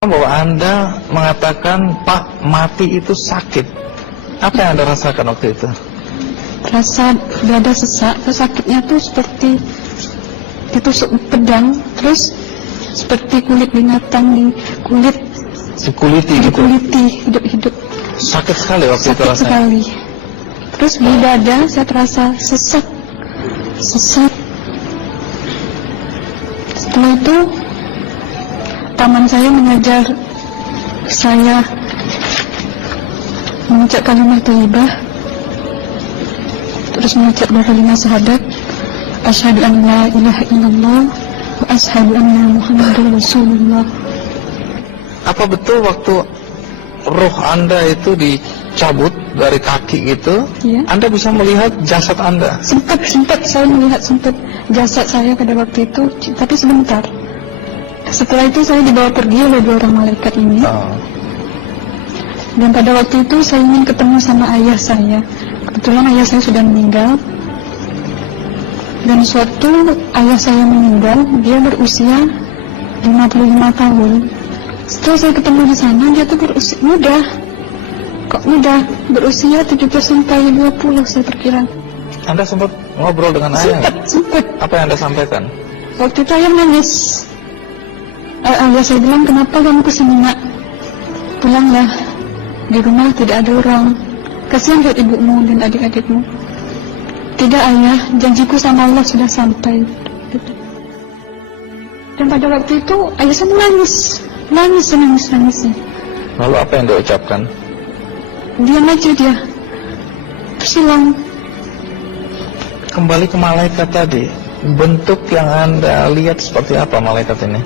Bahwa Anda mengatakan Pak mati itu sakit. Apa yang Anda rasakan waktu itu? Rasa dada sesak, sakitnya tuh seperti ditusuk pedang, terus seperti kulit binatang dikuliti hidup-hidup. Sakit sekali waktu itu rasanya. Sakit sekali. Terus di dada saya terasa sesak. Setelah itu paman saya mengajar saya mengucap kalimat thayyibah, terus mengucap doa 5 syahadat, asyhadu an la ilaha illallah wa asyhadu anna muhammadar rasulullah. Apa betul waktu roh Anda itu dicabut dari kaki gitu, Ya. Anda bisa melihat jasad Anda? Sempat saya melihat jasad saya pada waktu itu, tapi sebentar. Setelah itu saya dibawa pergi oleh 2 orang malaikat ini. Dan pada waktu itu saya ingin ketemu sama ayah saya. Kebetulan ayah saya sudah meninggal. Dan suatu ayah saya meninggal, dia berusia 55 tahun. Setelah saya ketemu di sana, dia tuh berusia muda. Kok muda? Berusia 17 sampai 20 saya perkira. Anda sempat ngobrol dengan ayah? Sempat. Apa yang Anda sampaikan? Waktu itu ayah nangis. Ayah saya bilang, kenapa kamu kesini nak? Pulanglah, di rumah tidak ada orang. Kasihan lihat ibumu dan adik-adikmu. Tidak ayah, janjiku sama Allah sudah sampai. Dan pada waktu itu ayah saya nangis. Lalu apa yang dia ucapkan? Diam aja dia, terus hilang. Kembali ke malaikat tadi, bentuk yang Anda lihat seperti apa malaikat ini?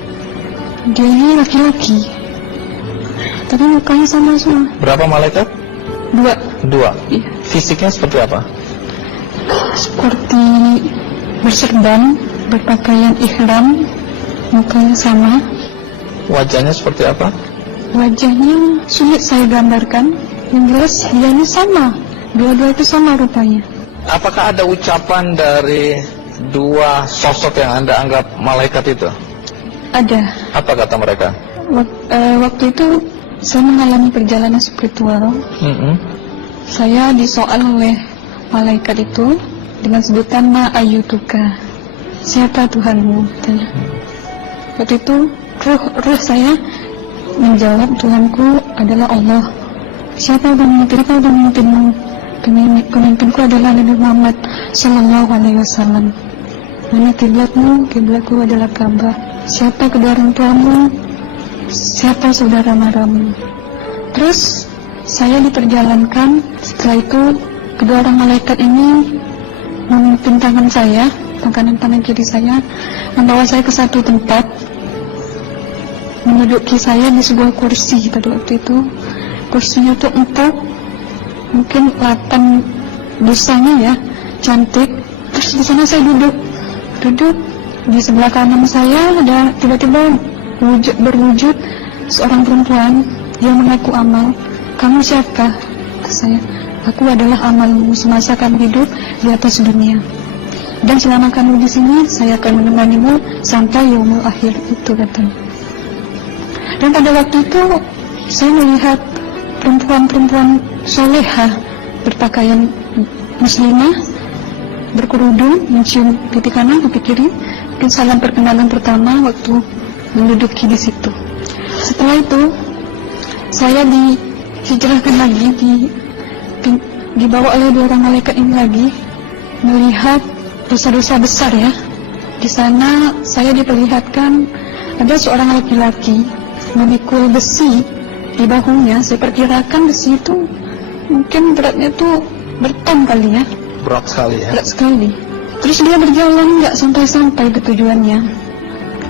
Dia ini laki-laki, tapi mukanya sama semua. Berapa malaikat? 2. Iya. Fisiknya seperti apa? Seperti berserban, berpakaian ihram, mukanya sama. Wajahnya seperti apa? Wajahnya sulit saya gambarkan. Yang jelas dia ini sama, dua-dua itu sama rupanya. Apakah ada ucapan dari 2 sosok yang Anda anggap malaikat itu? Ada. Apa kata mereka? Waktu itu saya mengalami perjalanan spiritual. Saya disoal oleh malaikat itu dengan sebutan Ma ayyutuka, siapa Tuhanmu? Waktu itu roh saya menjawab, Tuhanku adalah Allah. Siapa pemimpinmu? Pemimpinku adalah Nabi Muhammad Sallallahu Alaihi Wasallam. Mana kiblatmu? Kiblatku adalah Ka'bah. Siapa kedua orang tuamu? Siapa saudara maramu? Terus saya diperjalankan. Setelah itu kedua orang malaikat ini memimpin tangan saya, tangan kiri saya, membawa saya ke satu tempat, menduduki saya di sebuah kursi. Pada waktu itu kursinya tuh empuk, mungkin 8 busanya ya, cantik. Terus di sana saya duduk. Di sebelah kanan saya ada tiba-tiba berwujud seorang perempuan yang mengaku amal. Kamu siapa? Saya, aku adalah amalmu semasa kamu hidup di atas dunia. Dan selama kamu di sini, saya akan menemanimu sampai yaumul akhir, itu katanya. Dan pada waktu itu saya melihat perempuan-perempuan solehah berpakaian muslimah, berkerudung, mencium pipi kanan, pipi kiri. Mungkin salam perkenalan pertama waktu menduduki di situ. Setelah itu saya dihijrahkan lagi, dibawa oleh 2 orang malaikat ini lagi, melihat dosa-dosa besar ya. Di sana saya diperlihatkan ada seorang laki-laki memikul besi di bahunya. Saya perkirakan besi itu mungkin beratnya tuh berton kali ya. Berat sekali ya? Berat sekali. Terus dia berjalan nggak sampai ke tujuannya.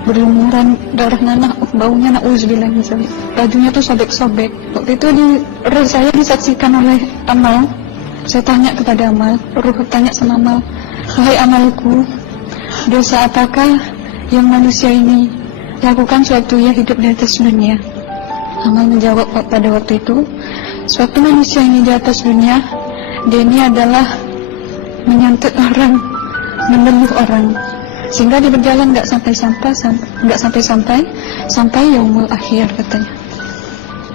Berlumuran darah nanah, baunya na'udzubillah misalnya. Bajunya tuh sobek-sobek. Waktu itu roh saya disaksikan oleh Amal. Saya tanya kepada Amal, roh tanya sama Amal, wahai amalku, dosa apakah yang manusia ini lakukan sewaktu ia hidup di atas dunia? Amal menjawab pada waktu itu, sewaktu manusia ini di atas dunia, dia ini adalah menyantet orang, meneluh orang. sehingga dia berjalan nggak sampai yaumul akhir katanya.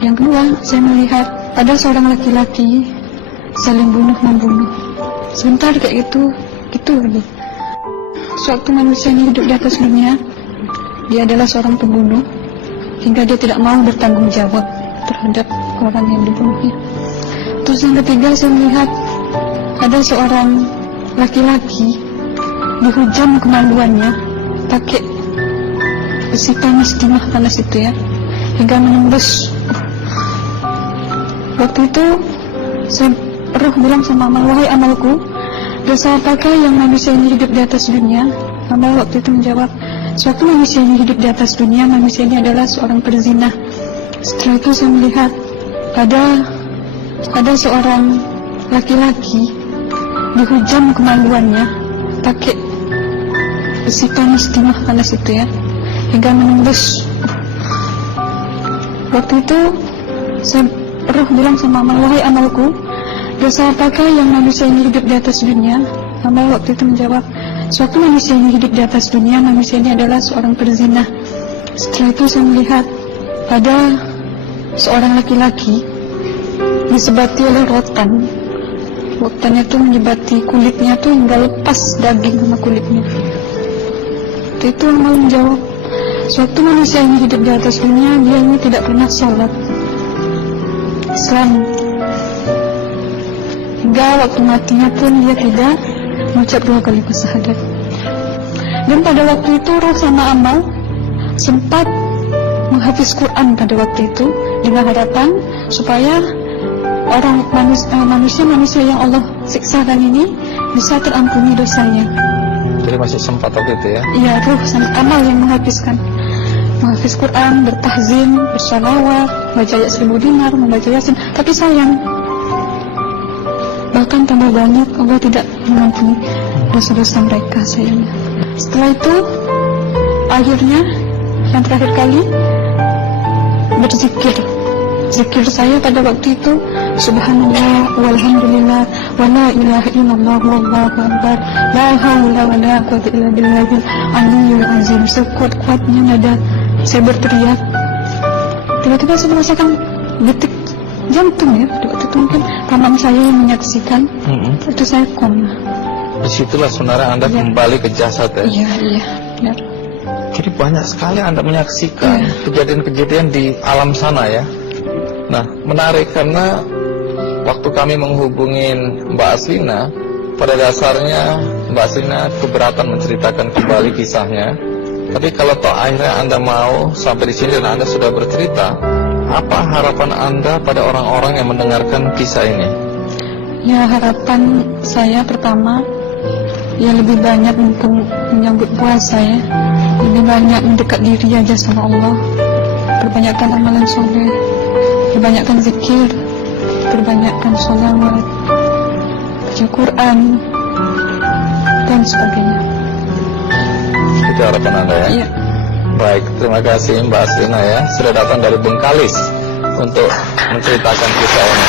Yang kedua, saya melihat ada seorang laki-laki saling membunuh. Sebentar kayak gitu lagi. Sewaktu manusia ini hidup di atas dunia, dia adalah seorang pembunuh, hingga dia tidak mau bertanggung jawab terhadap orang yang dibunuhnya. Terus yang ketiga, saya melihat ada seorang laki-laki dihujam kemaluannya pakai besi panas, timah panas itu ya, hingga menembus. Waktu itu roh bilang sama amal, wahai amalku, dosa apakah yang manusia ini hidup di atas dunia? Amal waktu itu menjawab, suatu manusia ini hidup di atas dunia, manusia ini adalah seorang perzina. Setelah itu saya melihat ada seorang laki-laki dihujam kemaluannya pakai besi panas, timah panas itu ya, hingga menembus. Waktu itu roh bilang sama amal, wahai amalku, dosa apakah yang manusia ini hidup di atas dunia? Amal waktu itu menjawab, suatu manusia ini hidup di atas dunia, manusia ini adalah seorang perzina. Setelah itu saya melihat ada seorang laki-laki disebati oleh rotan. Rotannya itu menyebati kulitnya tuh hingga lepas daging sama kulitnya. Itu amal menjawab, suatu manusia ini hidup di atas dunia, dia ini tidak pernah sholat Islam, hingga waktu matinya pun dia tidak mengucap 2 kali syahadat. Dan pada waktu itu roh sama amal sempat menghafiz Quran pada waktu itu dengan harapan supaya orang manusia yang Allah siksakan ini bisa terampuni dosanya. Jadi masih sempat waktu itu ya? Iya, roh sama amal yang menghafiz Quran, bertahzim, bersalawat, baca ayat 1000 dinar, membaca Yasin. Tapi sayang, bahkan tambah banyak Allah tidak mengampuni dosa-dosa mereka sayangnya. Setelah itu akhirnya yang terakhir kali berzikir. Zikir saya pada waktu itu subhanallah walhamdulillah wa la ilaha illallah wallahu akbar la haula wa la quwwata illa billahil aliyyil azim. Sekuat-kuatnya nada saya berteriak, tiba-tiba saya merasakan detik jantung ya. Waktu itu mungkin paman saya yang menyaksikan. Itu saya koma. Disitulah sebenarnya Anda kembali ke jasad ya? Iya, benar. Jadi banyak sekali Anda menyaksikan kejadian-kejadian di alam sana ya. Nah, menarik karena waktu kami menghubungin Mbak Aslina, pada dasarnya Mbak Aslina keberatan menceritakan kembali kisahnya. Tapi kalau toh akhirnya Anda mau sampai di sini dan Anda sudah bercerita, apa harapan Anda pada orang-orang yang mendengarkan kisah ini? Ya, harapan saya pertama, ya lebih banyak untuk menyambut puasa ya, lebih banyak mendekat diri aja sama Allah, perbanyakkan amalan soleh, perbanyakkan zikir, perbanyakkan sholawat, baca Quran, dan sebagainya. Itu harapan Anda ya? Iya. Baik, terima kasih Mbak Aslina ya, sudah datang dari Bengkalis untuk menceritakan kisah ini.